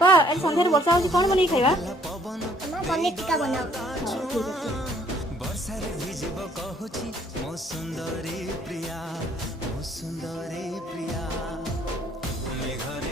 पा आज संध्याରେ ବର୍ଷା ହଉଛି କଣ ବନେଇ ଖାଇବା? मामा पनीर टिक्का बनाओ। ହଉ ଠିକ ଅଛି। ବର୍ଷାରେ ଭିଜିବ କହୁଛି ମୋ ସୁନ୍ଦରୀ ପ୍ରିୟା, ମୋ ସୁନ୍ଦରୀ ପ୍ରିୟା। ମେଘର